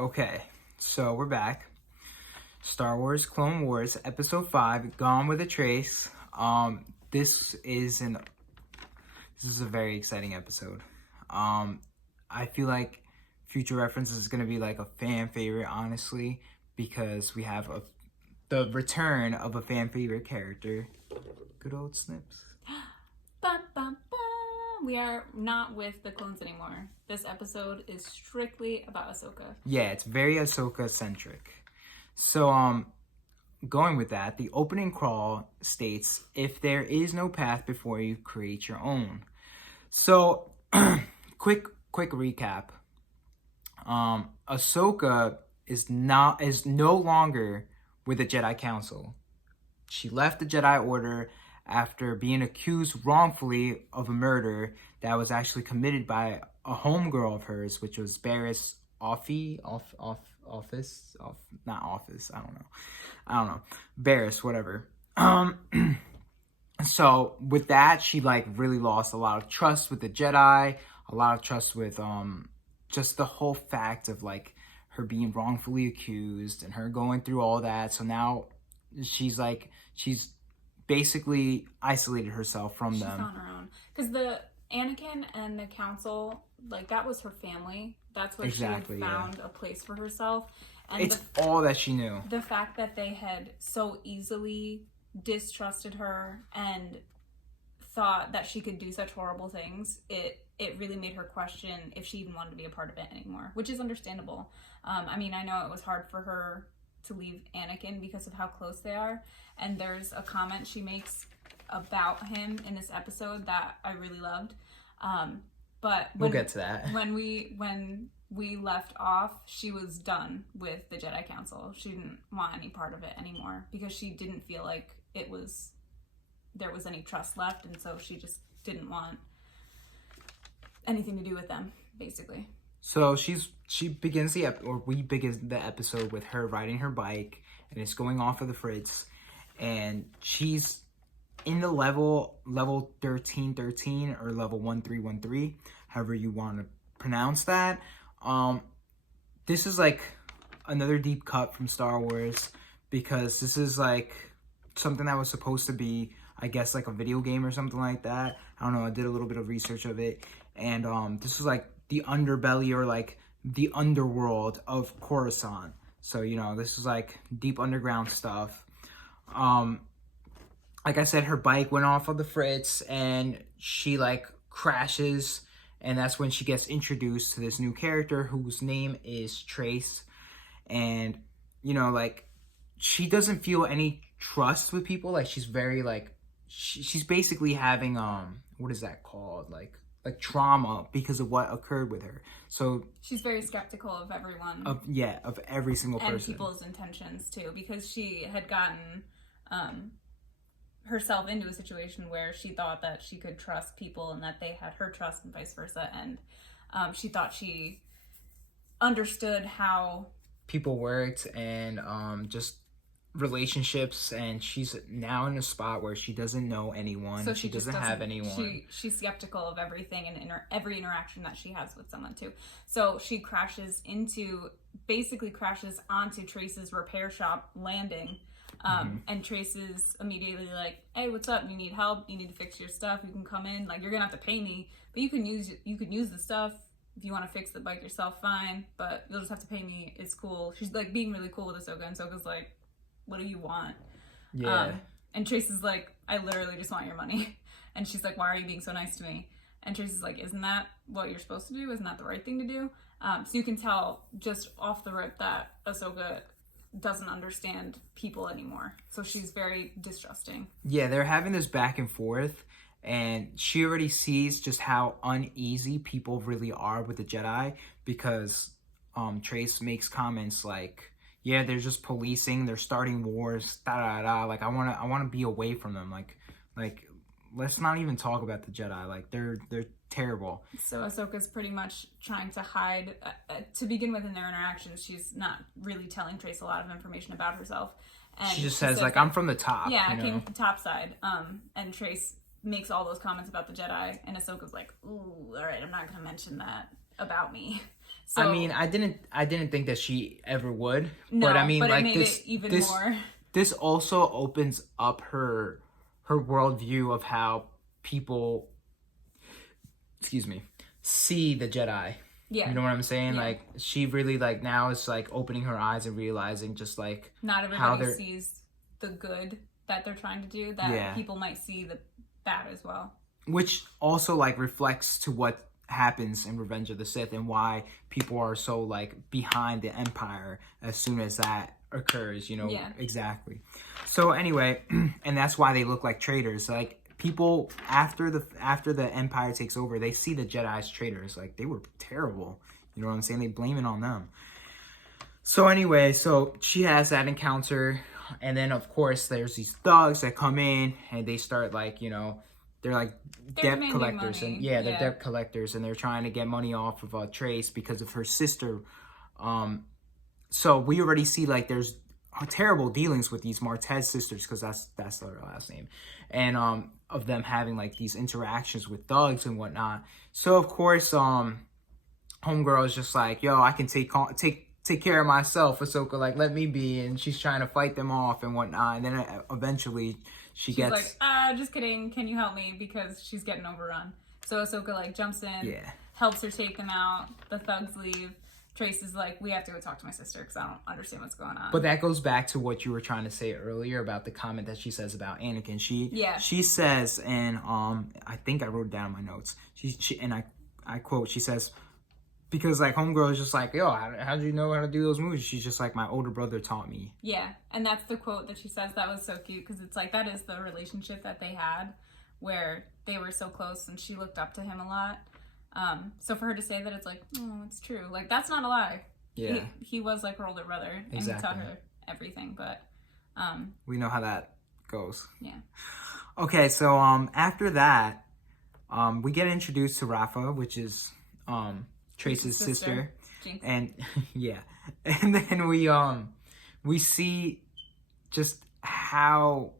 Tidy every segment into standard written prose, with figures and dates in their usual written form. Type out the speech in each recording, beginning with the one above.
Okay, so we're back. Star Wars Clone Wars Episode 5, Gone with a Trace. This is a very exciting episode. I feel like Future Reference is gonna be like a fan favorite, honestly, because we have the return of a fan favorite character. Good old Snips. Ba, ba, ba. We are not with the clones anymore. This episode is strictly about Ahsoka. Yeah, it's very Ahsoka centric. So, going with that, the opening crawl states, if there is no path before you, create your own. So, quick recap. Ahsoka is no longer with the Jedi Council. She left the Jedi Order after being accused wrongfully of a murder that was actually committed by a homegirl of hers, which was Barriss Offee, Barriss, whatever. So with that, she like really lost a lot of trust with the Jedi, a lot of trust with just the whole fact of like her being wrongfully accused and her going through all that. So now she's basically isolated herself from them. She's on her own. Because the Anakin and the Council, like, that was her family. That's where she had found a place for herself. And it's all that she knew. The fact that they had so easily distrusted her and thought that she could do such horrible things, it really made her question if she even wanted to be a part of it anymore, which is understandable. I mean, I know it was hard for her to leave Anakin because of how close they are, and there's a comment she makes about him in this episode that I really loved. But we'll get to that. When we left off, she was done with the Jedi Council. She didn't want any part of it anymore because she didn't feel like there was any trust left, and so she just didn't want anything to do with them, basically. So we begin the episode with her riding her bike, and it's going off of the Fritz, and she's in the level 1313 or level 1313, however you want to pronounce that. This is like another deep cut from Star Wars, because this is like something that was supposed to be, I guess, like a video game or something like that. I don't know, I did a little bit of research of it, and this was like the underbelly or like the underworld of Coruscant. So, you know, this is like deep underground stuff. Like I said, her bike went off of the Fritz and she like crashes, and that's when she gets introduced to this new character whose name is Trace. And, you know, like, she doesn't feel any trust with people. Like, she's very like, she's basically having what is that called, like trauma because of what occurred with her. So she's very skeptical of everyone. Of every single person. And people's intentions too, because she had gotten herself into a situation where she thought that she could trust people and that they had her trust and vice versa. And she thought she understood how people worked and just relationships, and she's now in a spot where she doesn't know anyone. So she doesn't have anyone. She's skeptical of everything and every interaction that she has with someone too. So she crashes onto Trace's repair shop landing. And Trace is immediately like, hey, what's up? You need help? You need to fix your stuff? You can come in. Like, you're gonna have to pay me, but you can use the stuff. If you want to fix the bike yourself, fine, but you'll just have to pay me. It's cool. She's like being really cool with Ahsoka, and Ahsoka's like, what do you want? Yeah. And Trace is like, I literally just want your money. And she's like, why are you being so nice to me? And Trace is like, isn't that what you're supposed to do? Isn't that the right thing to do? So you can tell just off the rip that Ahsoka doesn't understand people anymore. So she's very distrusting. Yeah, they're having this back and forth, and she already sees just how uneasy people really are with the Jedi, because Trace makes comments like, yeah, they're just policing, they're starting wars, like I wanna be away from them. Like let's not even talk about the Jedi. Like they're terrible. So Ahsoka's pretty much trying to hide. To begin with, in their interactions, she's not really telling Trace a lot of information about herself. And she just says like, I'm from the top. Yeah, I came from the top side. And Trace makes all those comments about the Jedi, and Ahsoka's like, ooh, all right, I'm not gonna mention that about me. So I mean, I didn't think that she ever would. no, But I mean, but like it made this, it even this, more. this also opens up her worldview of how people, excuse me, see the Jedi. Yeah. You know what I'm saying? Yeah. Like she really like now is like opening her eyes and realizing just like Not how everybody they're sees the good that they're trying to do. That Yeah. people might see the bad as well. which also like reflects to what happens in Revenge of the Sith and why people are so like behind the Empire as soon as that occurs, you know. Yeah. Exactly. So anyway, and that's why they look like traitors. Like people after the Empire takes over, they see the Jedi as traitors. Like they were terrible. You know what I'm saying? They blame it on them. So anyway, so she has that encounter, and then of course there's these thugs that come in and they start like, you know, they're like They're debt demanding collectors, money. and they're Yeah. debt collectors, and they're trying to get money off of Trace because of her sister. So we already see like there's terrible dealings with these Martez sisters, because that's their last name, and of them having like these interactions with thugs and whatnot. So of course, homegirl is just like, yo, I can take care of myself, Ahsoka, like let me be, and she's trying to fight them off and whatnot, and then eventually she's She's gets like, just kidding. Can you help me? Because she's getting overrun. So Ahsoka like jumps in, Yeah. helps her take them out. The thugs leave. Trace is like, we have to go talk to my sister because I don't understand what's going on. But that goes back to what you were trying to say earlier about the comment that she says about Anakin. She says, and I think I wrote it down in my notes. She and I quote, she says, because like homegirl is just like, yo, how do you know how to do those moves? She's just like, my older brother taught me. Yeah, and that's the quote that she says. That was so cute because it's like that is the relationship that they had, where they were so close and she looked up to him a lot. So for her to say that, it's like, oh, it's true. Like that's not a lie. Yeah, he was like her older brother, and Exactly. he taught her everything. But we know how that goes. yeah. Okay, so after that, we get introduced to Rafa, which is Trace's sister. Jinx. And yeah, and then we see just how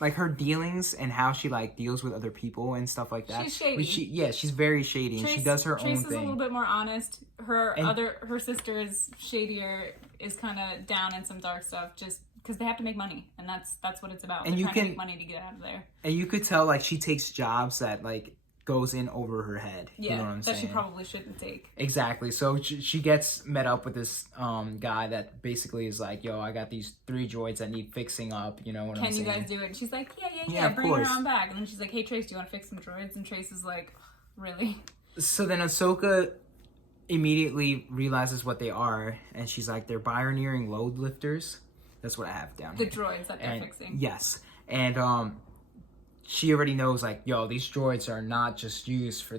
like her dealings and how she like deals with other people and stuff like that. She's shady. She's very shady, and she does her Trace own is a little thing. bit more honest. Her sister is shadier, is kind of down in some dark stuff, just because they have to make money, and that's what it's about. And They're you trying to can- make money to get out of there. And you could tell like she takes jobs that like goes in over her head. Yeah, You know what I'm that saying? she probably shouldn't take. Exactly. So she gets met up with this guy that basically is like, yo, I got these 3 droids that need fixing up. You know what I'm Can you saying? guys do it? And she's like, Yeah, yeah, of bring course. her on back. And then she's like, hey, Trace, do you want to fix some droids? And Trace is like, really? So then Ahsoka immediately realizes what they are, and she's like, they're pioneering load lifters. That's what I have down The here. droids that they're And fixing. yes, and she already knows like, yo, these droids are not just used for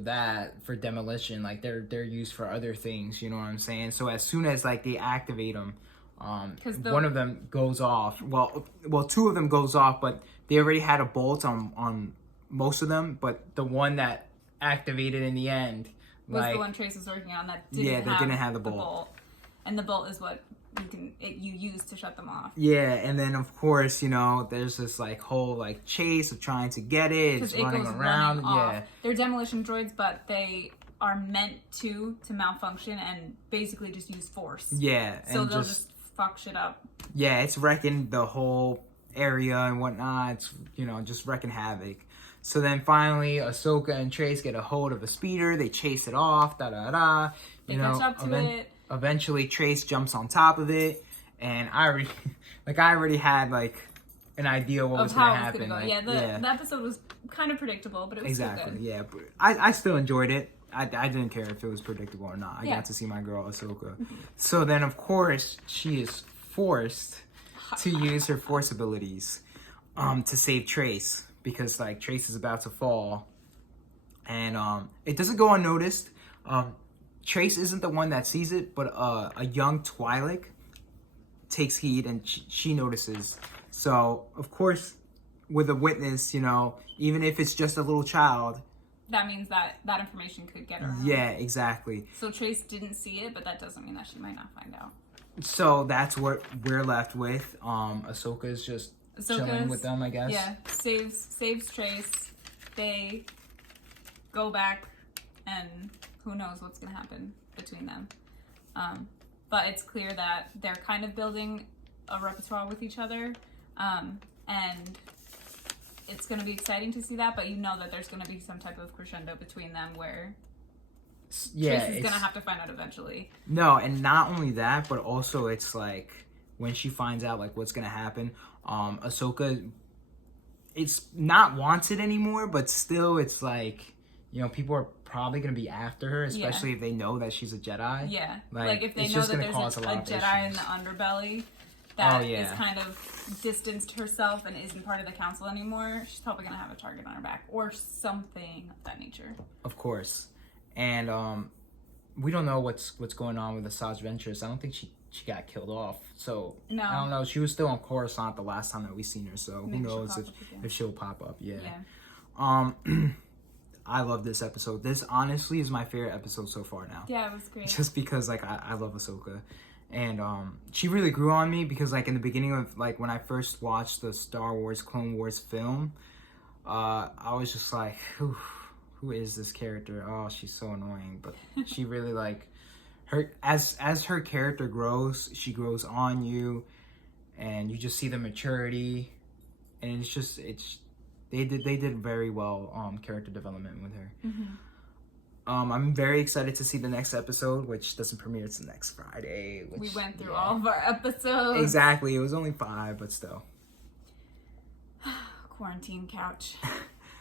demolition. Like they're used for other things. You know what I'm saying? So as soon as like they activate them, one of them goes off. Well, 2 of them goes off, but they already had a bolt on most of them. But the one that activated in the end Was like, the one Trace was working on that didn't Yeah, they didn't have the bolt. And the bolt is what you use to shut them off. Yeah, and then of course, you know, there's this like whole like chase of trying to get it. It's Because it running goes around. running off. Yeah. They're demolition droids, but they are meant to malfunction and basically just use force. Yeah. So and they'll just fuck shit up. Yeah, it's wrecking the whole area and whatnot. It's, you know, just wrecking havoc. So then finally, Ahsoka and Trace get a hold of a speeder. They chase it off. Da-da-da. They catch up to it. Eventually, Trace jumps on top of it. And I already had, like, an idea what was going to happen. Gonna go. Like, the episode was kind of predictable, but it was still exactly, good. yeah. But I still enjoyed it. I didn't care if it was predictable or not. I Yeah. got to see my girl Ahsoka. So then, of course, she is forced to use her force abilities to save Trace, because like Trace is about to fall, and it doesn't go unnoticed. Trace isn't the one that sees it, but a young Twi'lek takes heed, and she notices. So of course, with a witness, you know, even if it's just a little child, That means that information could get around. yeah, exactly. So Trace didn't see it, but that doesn't mean that she might not find out. So that's what we're left with. Ahsoka's just chilling with them, I guess. Yeah, saves Trace. They go back, and who knows what's gonna happen. between them. But it's clear that they're kind of building a repertoire with each other, and it's going to be exciting to see that. But you know that there's going to be some type of crescendo between them where Tracy's going to have to find out eventually. No, and not only that, but also it's like when she finds out like what's going to happen, Ahsoka, it's not wanted anymore, but still it's like, you know, people are probably going to be after her, especially if they know that she's a Jedi. Yeah. Like if they know that there's a Jedi in the underbelly that is kind of distanced herself and isn't part of the council anymore, she's probably going to have a target on her back or something of that nature. Of course. And we don't know what's going on with Asajj Ventress. I don't think she got killed off. So, no. I don't know. She was still on Coruscant the last time that we seen her. So, maybe who knows if she'll pop up. Yeah. I love this episode. This honestly is my favorite episode so far now. Yeah, it was great. Just because like I love Ahsoka. And she really grew on me because like in the beginning of like when I first watched the Star Wars Clone Wars film, I was just like, who is this character? Oh, she's so annoying. But she really like her as her character grows, she grows on you, and you just see the maturity, and they did very well character development with her. I'm very excited to see the next episode, which doesn't premiere till next Friday. We went through all of our episodes. Exactly. It was only 5, but still. Quarantine couch.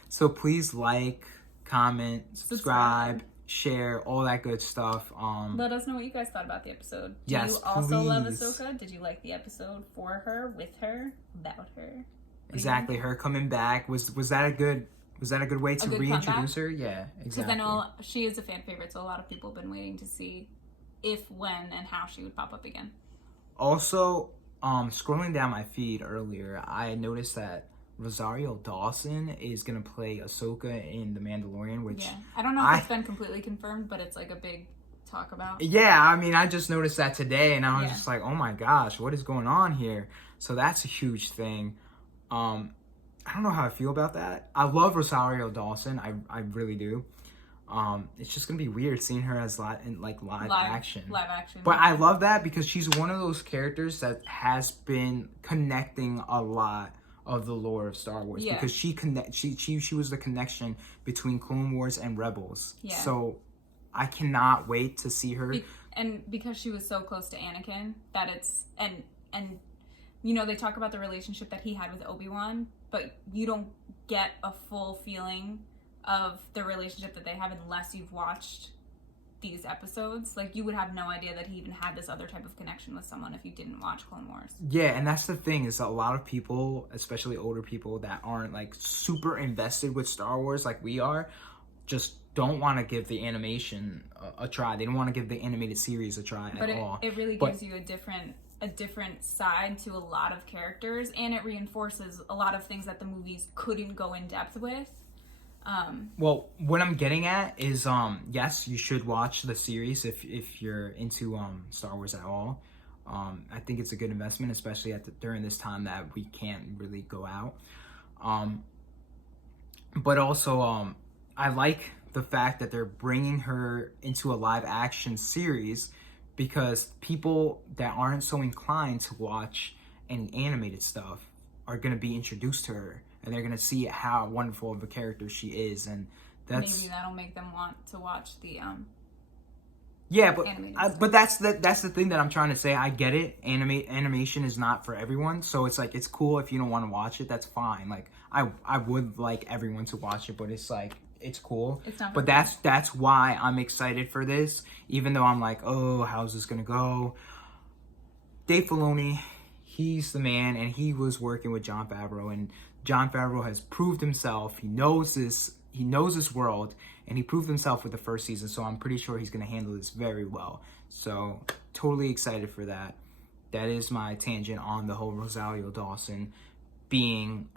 So please like, comment, subscribe, share, all that good stuff. Let us know what you guys thought about the episode. Do yes, you also please. love Ahsoka? Did you like the episode for her, with her, about her? Exactly, her coming back. Was that a good way to reintroduce her? Yeah, exactly. Because I know she is a fan favorite, so a lot of people have been waiting to see if, when, and how she would pop up again. Also, scrolling down my feed earlier, I noticed that Rosario Dawson is gonna play Ahsoka in The Mandalorian, which I don't know if it's been completely confirmed, but it's like a big talk about. Yeah, I mean, I just noticed that today, and I was just like, oh my gosh, what is going on here? So that's a huge thing. I don't know how I feel about that. I love Rosario Dawson. I really do. It's just gonna be weird seeing her as live action. Live action. But I love that because she's one of those characters that has been connecting a lot of the lore of Star Wars because she was the connection between Clone Wars and Rebels. Yeah. So I cannot wait to see her. And because she was so close to Anakin, that it's and you know, they talk about the relationship that he had with Obi-Wan, but you don't get a full feeling of the relationship that they have unless you've watched these episodes. Like, you would have no idea that he even had this other type of connection with someone if you didn't watch Clone Wars. Yeah, and that's the thing, is a lot of people, especially older people that aren't like super invested with Star Wars like we are, just don't want to give the animation a try. They don't want to give the animated series a try at all. It really gives you a different side to a lot of characters, and it reinforces a lot of things that the movies couldn't go in depth with. Well, what I'm getting at is, yes, you should watch the series if you're into Star Wars at all. I think it's a good investment, especially during this time that we can't really go out. But also, I like the fact that they're bringing her into a live action series, because people that aren't so inclined to watch any animated stuff are going to be introduced to her, and they're going to see how wonderful of a character she is, and that's maybe that'll make them want to watch the but that's the thing that I'm trying to say. I get it. Animation is not for everyone, so it's like, it's cool if you don't want to watch it. That's fine. Like, I would like everyone to watch it, but it's like, it's cool. It's not. But that's why I'm excited for this, even though I'm like, oh, how's this gonna go? Dave Filoni, he's the man, and he was working with Jon Favreau, and Jon Favreau has proved himself. He knows this world, and he proved himself with the first season, so I'm pretty sure he's going to handle this very well. So, totally excited for that. That is my tangent on the whole Rosario Dawson being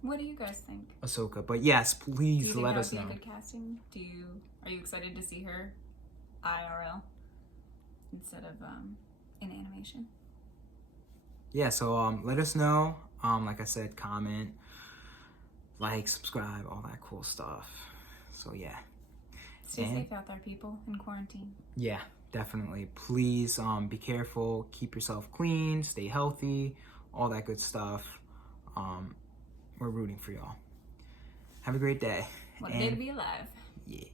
what do you guys think? Ahsoka. But yes, please let us know. Do you think that would be a good casting? Are you excited to see her IRL instead of in animation? Yeah, so let us know. Like I said, comment, like, subscribe, all that cool stuff. So yeah. Stay safe out there, people, in quarantine. Yeah, Definitely. Please be careful, keep yourself clean, stay healthy, all that good stuff. We're rooting for y'all. Have a great day. What a day to be alive. Yeah.